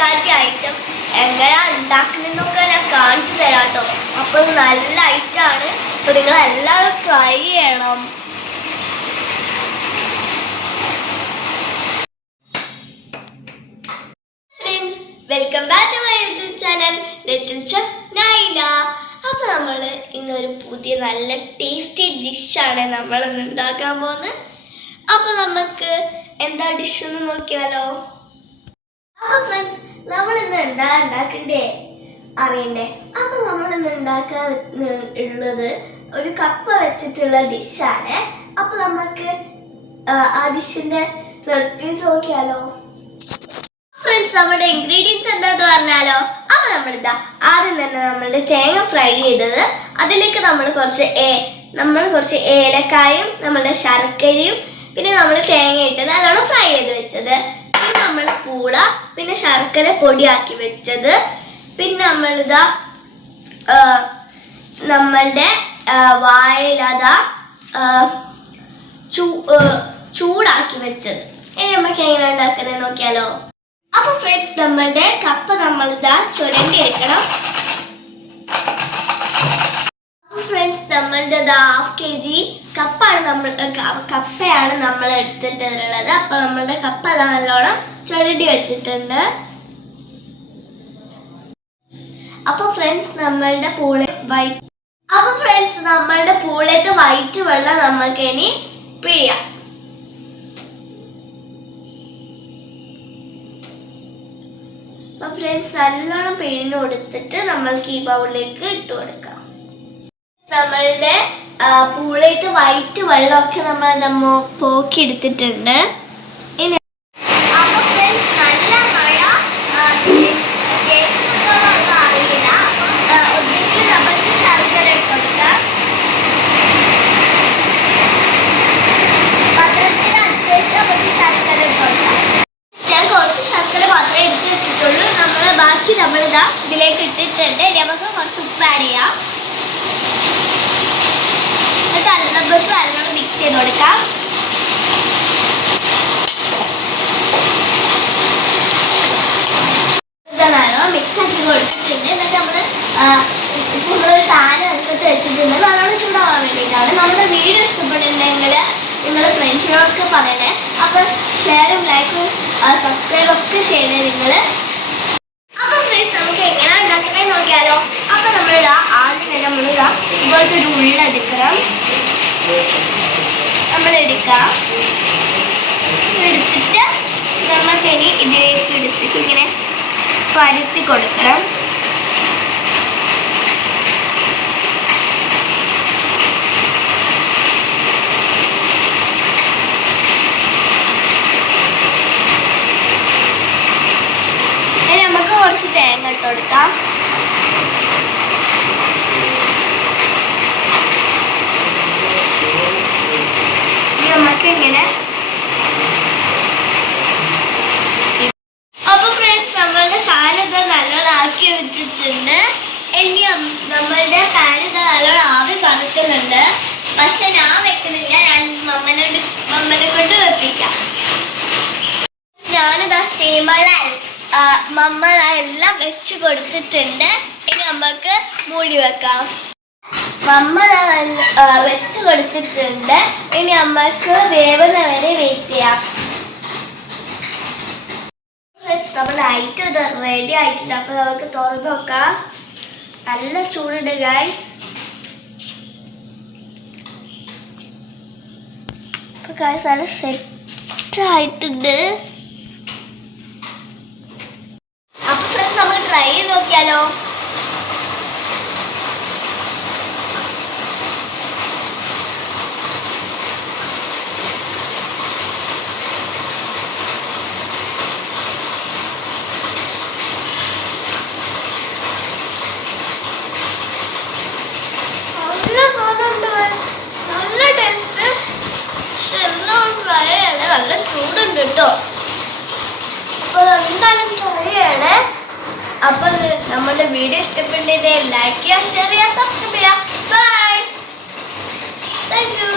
കിടക്കാത്ത item എങ്ങനെയാണ് ഉണ്ടാക്കുന്നതെന്നൊക്കെ ഞാൻ കാണിച്ചു തരാം കേട്ടോ. അപ്പോൾ നല്ല ഐറ്റമാണ്. അപ്പോൾ നിങ്ങളെല്ലാവരും ട്രൈ ചെയ്യണം. Welcome back to my YouTube channel little chef Naila. അപ്പോൾ നമ്മൾ ഇന്നൊരു പുതിയ നല്ല ടേസ്റ്റി ഡിഷാണ് നമ്മളിന്ന് ഉണ്ടാക്കാൻ പോകുന്നത്. അപ്പോൾ നമുക്ക് എന്താ ഡിഷ് എന്ന് നോക്കിയാലോ. അപ്പോൾ ഫ്രണ്ട്സ്, നമ്മളിന്ന് എന്താ ഉണ്ടാക്കണ്ടേ അറിയണ്ടേ? അപ്പോൾ നമ്മളിന്ന് ഉണ്ടാക്കാൻ ഉള്ളത് ഒരു കപ്പ വെച്ചിട്ടുള്ള ഡിഷാണ്. അപ്പോൾ നമുക്ക് ആ ഡിഷിൻ്റെ റെസിപ്പീസ് നോക്കിയാലോ. ഫ്രണ്ട്സ്, നമ്മുടെ ഇൻഗ്രീഡിയൻസ് എന്താന്ന് പറഞ്ഞാലോ. അപ്പോൾ നമ്മളിതാ ആദ്യം തന്നെ നമ്മളുടെ തേങ്ങ ഫ്രൈ ചെയ്തത്, അതിലേക്ക് നമ്മൾ കുറച്ച് ഏലക്കായും നമ്മളുടെ ശർക്കരയും പിന്നെ നമ്മൾ തേങ്ങ ഇട്ട് നല്ലോണം ഫ്രൈ ചെയ്ത് വെച്ചത്, പിന്നെ നമ്മൾ പൂള, പിന്നെ ശർക്കര പൊടിയാക്കി വെച്ചത്, പിന്നെ നമ്മളിതാ നമ്മളുടെ വാഴയിലത ചൂടാക്കി വെച്ചത്. ഇനി നമുക്ക് എങ്ങനെ ഉണ്ടാക്കുന്നത് നോക്കിയാലോ. അപ്പോൾ ഫ്രണ്ട്സ്, നമ്മളുടെ കപ്പ നമ്മളിതാ ചുരണ്ടി എടുക്കണം. അപ്പോൾ ഫ്രണ്ട്സ്, നമ്മളുടെ 1/2 kg കപ്പയാണ് നമ്മൾ എടുത്തിട്ടുള്ളത്. അപ്പോൾ നമ്മളുടെ കപ്പ നല്ലോണം ചുരണ്ടി വെച്ചിട്ടുണ്ട്. അപ്പോൾ ഫ്രണ്ട്സ്, നമ്മളുടെ പൂളത്ത് വൈറ്റ് വെള്ളം നമുക്ക് ഇനി പിഴിയാം. അപ്പോൾ ഫ്രണ്ട്സ്, നല്ലോണം പിഴിഞ്ഞ് കൊടുത്തിട്ട് നമ്മൾക്ക് ഈ ബൗളിലേക്ക് ഇട്ട് കൊടുക്കാം. നമ്മളുടെ പൂളയിട്ട് വൈറ്റ് വെള്ളമൊക്കെ നമ്മൾ പോക്കി എടുത്തിട്ടുണ്ട്. ഇനി അപ്പോൾ ഫ്രണ്ട്സ്, നല്ല മഴ അറിയില്ല. ഒന്നെങ്കിൽ നമുക്ക് ശർക്കര ഇട്ട് കൊടുക്കാം. പത്രത്തിനനുസരിച്ച് നമുക്ക് ശർക്കര ഇട്ട് കൊടുക്കാം. ഞാൻ കുറച്ച് ശർക്കര മാത്രമേ എടുത്ത് വെച്ചിട്ടുള്ളൂ. ബാക്കി നമ്മളിതാ ഇതിലേക്ക് ഇട്ടിട്ടുണ്ട്. നമുക്ക് കുറച്ച് ഉപ്പ് ആഡ് ചെയ്യാം. എന്നിട്ട് നല്ലോണം മിക്സ് ചെയ്ത് കൊടുക്കാം. നല്ലോണം മിക്സ് ആക്കി കൊടുത്തിട്ടുണ്ട്. എന്നിട്ട് നമ്മളൊരു പാൻ എടുത്തിട്ട് വെച്ചിട്ടുണ്ട്, നല്ലോണം ചൂടാവാൻ വേണ്ടിയിട്ടാണ്. നമ്മുടെ വീഡിയോ ഇഷ്ടപ്പെട്ടിട്ടുണ്ടെങ്കിൽ നിങ്ങൾ ഫ്രണ്ട്സിനോടൊക്കെ പറയണേ. അപ്പോൾ ഷെയറും ലൈക്കും സബ്സ്ക്രൈബും ഒക്കെ ചെയ്യണേ നിങ്ങൾ. അപ്പോൾ ഫ്രണ്ട്സ്, നമുക്ക് എങ്ങനെയാണ് ഉണ്ടാക്കുന്നത് നോക്കിയാലോ. അപ്പോൾ നമ്മളിതാ ആദ്യം നമ്മളിതാ ഇതുപോലത്തെ ഒരു ഉള്ളെടുക്കണം. നമ്മളെടുക്കാം. എടുത്തിട്ട് നമുക്കിനി ഇതിലേക്ക് എടുത്തിട്ട് ഇങ്ങനെ പരത്തി കൊടുക്കണം. കുറച്ച് തേങ്ങ ഇട്ട് കൊടുക്കാം. നമുക്ക് ഇങ്ങനെ. അപ്പൊ ഫ്രണ്ട്സ്, നമ്മളുടെ സാധനം നല്ലോണം ആക്കി വെച്ചിട്ടുണ്ട്. ഇനി നമ്മളുടെ പാൻ നല്ലോണം ആവി പറക്കുന്നുണ്ട്. പക്ഷെ ഞാൻ വെക്കുന്നില്ല, ഞാൻ മമ്മനെ കൊണ്ട് വെപ്പിക്കാം. ഞാനിതാ എല്ലാം വെച്ച് കൊടുത്തിട്ടുണ്ട്. ഇനി നമുക്ക് മൂടി വെക്കാം. വെച്ച് കൊടുത്തിട്ടുണ്ട്. ഇനി നമുക്ക് വേവുന്ന വരെ വെയിറ്റ് ചെയ്യാം. നമ്മുടെ ഐറ്റം ഇത് റെഡി ആയിട്ടുണ്ട്. അപ്പോൾ നമുക്ക് തുറന്ന് നോക്കാം. നല്ല ചൂടുണ്ട് ഗൈസ്. അപ്പോൾ ഗൈസ് നല്ല സെറ്റ് ആയിട്ടുണ്ട്. നമുക്ക് ട്രൈ ചെയ്ത് നോക്കിയാലോ. നല്ല ടേസ്റ്റ്. എല്ലാം ട്രൈ ചെയ്യണേ. നല്ല ചൂടുണ്ട് കേട്ടോ. അപ്പോൾ എന്തായാലും ട്രൈ ചെയ്യണേ. അപ്പോൾ നമ്മുടെ വീഡിയോ ഇഷ്ടപ്പെട്ടിട്ട് ലൈക്ക് ചെയ്യുക, ഷെയർ ചെയ്യുക, സബ്സ്ക്രൈബ് ചെയ്യുക. ബൈ. Thank you.